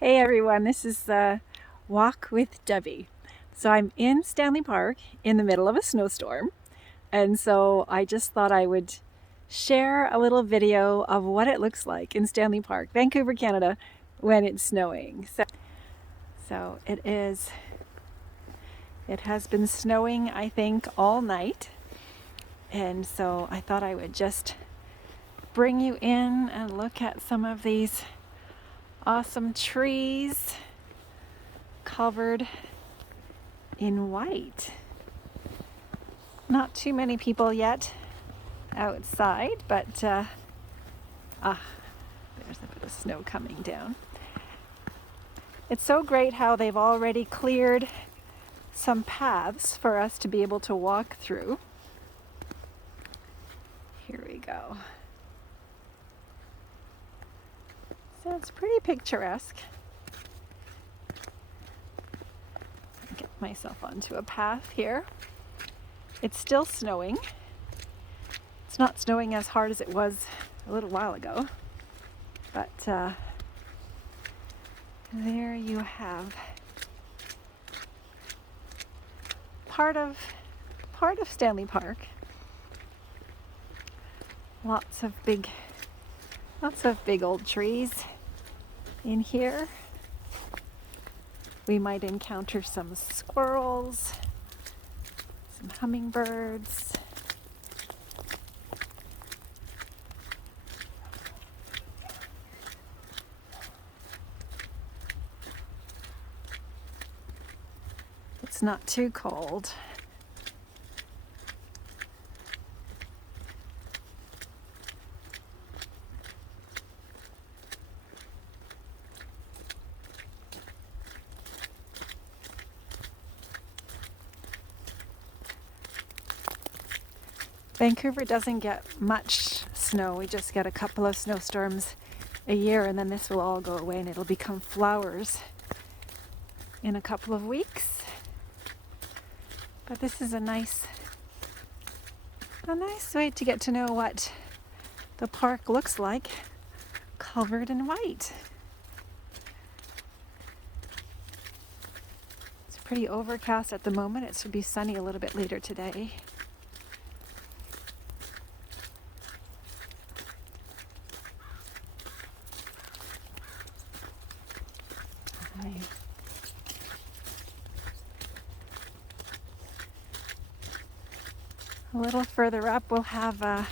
Hey everyone, this is Walk with Debbie. So I'm in Stanley Park in the middle of a snowstorm, and so I just thought I would share a little video of what it looks like in Stanley Park, Vancouver, Canada, when it's snowing. So it has been snowing, I think, all night, and so I thought I would just bring you in and look at some of these awesome trees covered in white. Not too many people yet outside, but there's a bit of snow coming down. It's so great how they've already cleared some paths for us to be able to walk through. Here we go. So it's pretty picturesque. Get myself onto a path here. It's still snowing. It's not snowing as hard as it was a little while ago, but there you have part of Stanley Park. Lots of big old trees in here. We might encounter some squirrels, some hummingbirds. It's not too cold. Vancouver doesn't get much snow. We just get a couple of snowstorms a year, and then this will all go away and it'll become flowers in a couple of weeks. But this is a nice way to get to know what the park looks like covered in white. It's pretty overcast at the moment. It should be sunny a little bit later today. A little further up we'll have a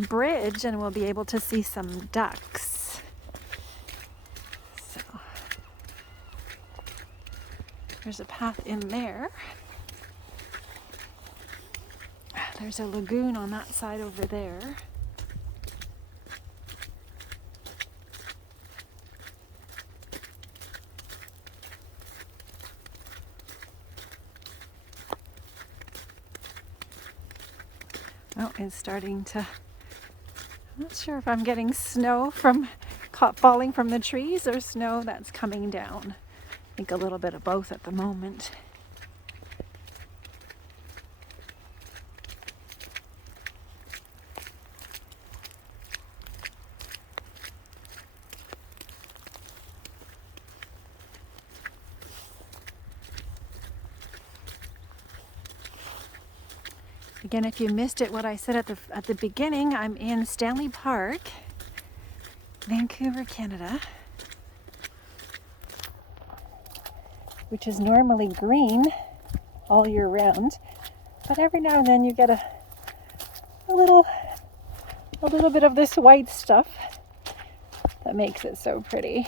bridge and we'll be able to see some ducks. So there's a path in there. There's a lagoon on that side over there. Oh, it's starting to, I'm not sure if I'm getting snow from falling from the trees or snow that's coming down. I think a little bit of both at the moment. Again, if you missed it, what I said at the beginning, I'm in Stanley Park, Vancouver, Canada, which is normally green all year round, but every now and then you get a little bit of this white stuff that makes it so pretty.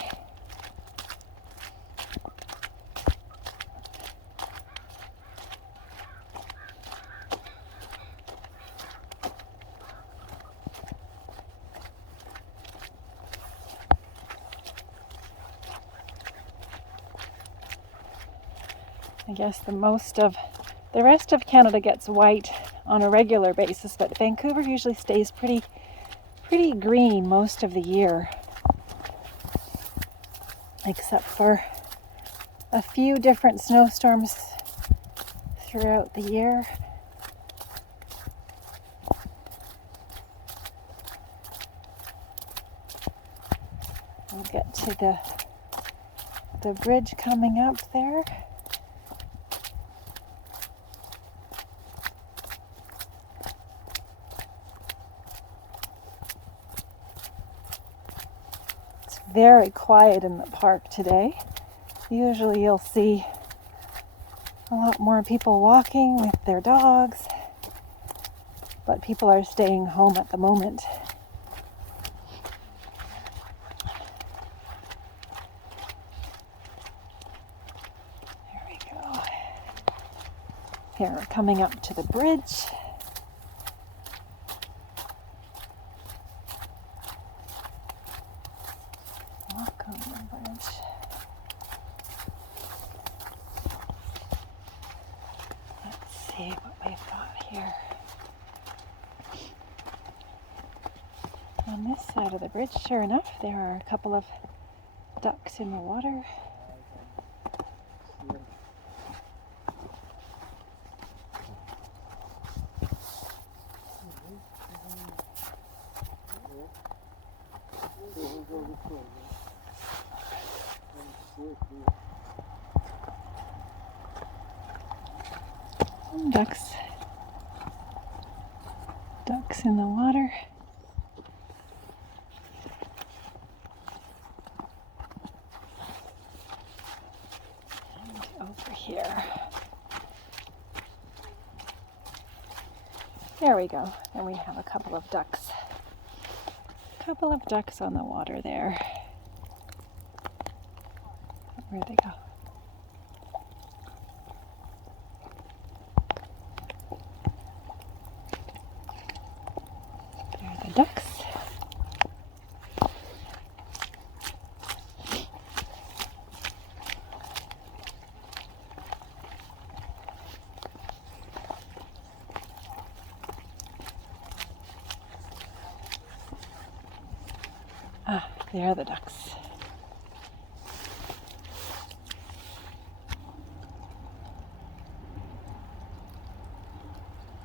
I guess the rest of Canada gets white on a regular basis, but Vancouver usually stays pretty green most of the year, except for a few different snowstorms throughout the year. We'll get to the bridge coming up there. It's very quiet in the park today. Usually you'll see a lot more people walking with their dogs, but people are staying home at the moment. There we go. Here, we're coming up to the bridge. Walk on the bridge. Let's see what we've got here. On this side of the bridge, sure enough, there are a couple of ducks in the water. Ducks in the water. And over here. There we go. And we have a couple of ducks. Couple of ducks on the water there. Where'd they go? There are the ducks. Ah, there are the ducks.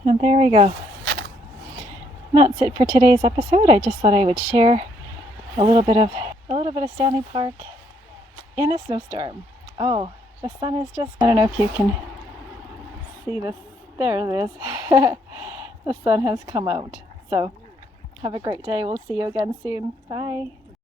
And there we go. And that's it for today's episode. I just thought I would share a little bit of Stanley Park in a snowstorm. Oh, the sun is just, I don't know if you can see this. There it is. The sun has come out. So have a great day. We'll see you again soon. Bye.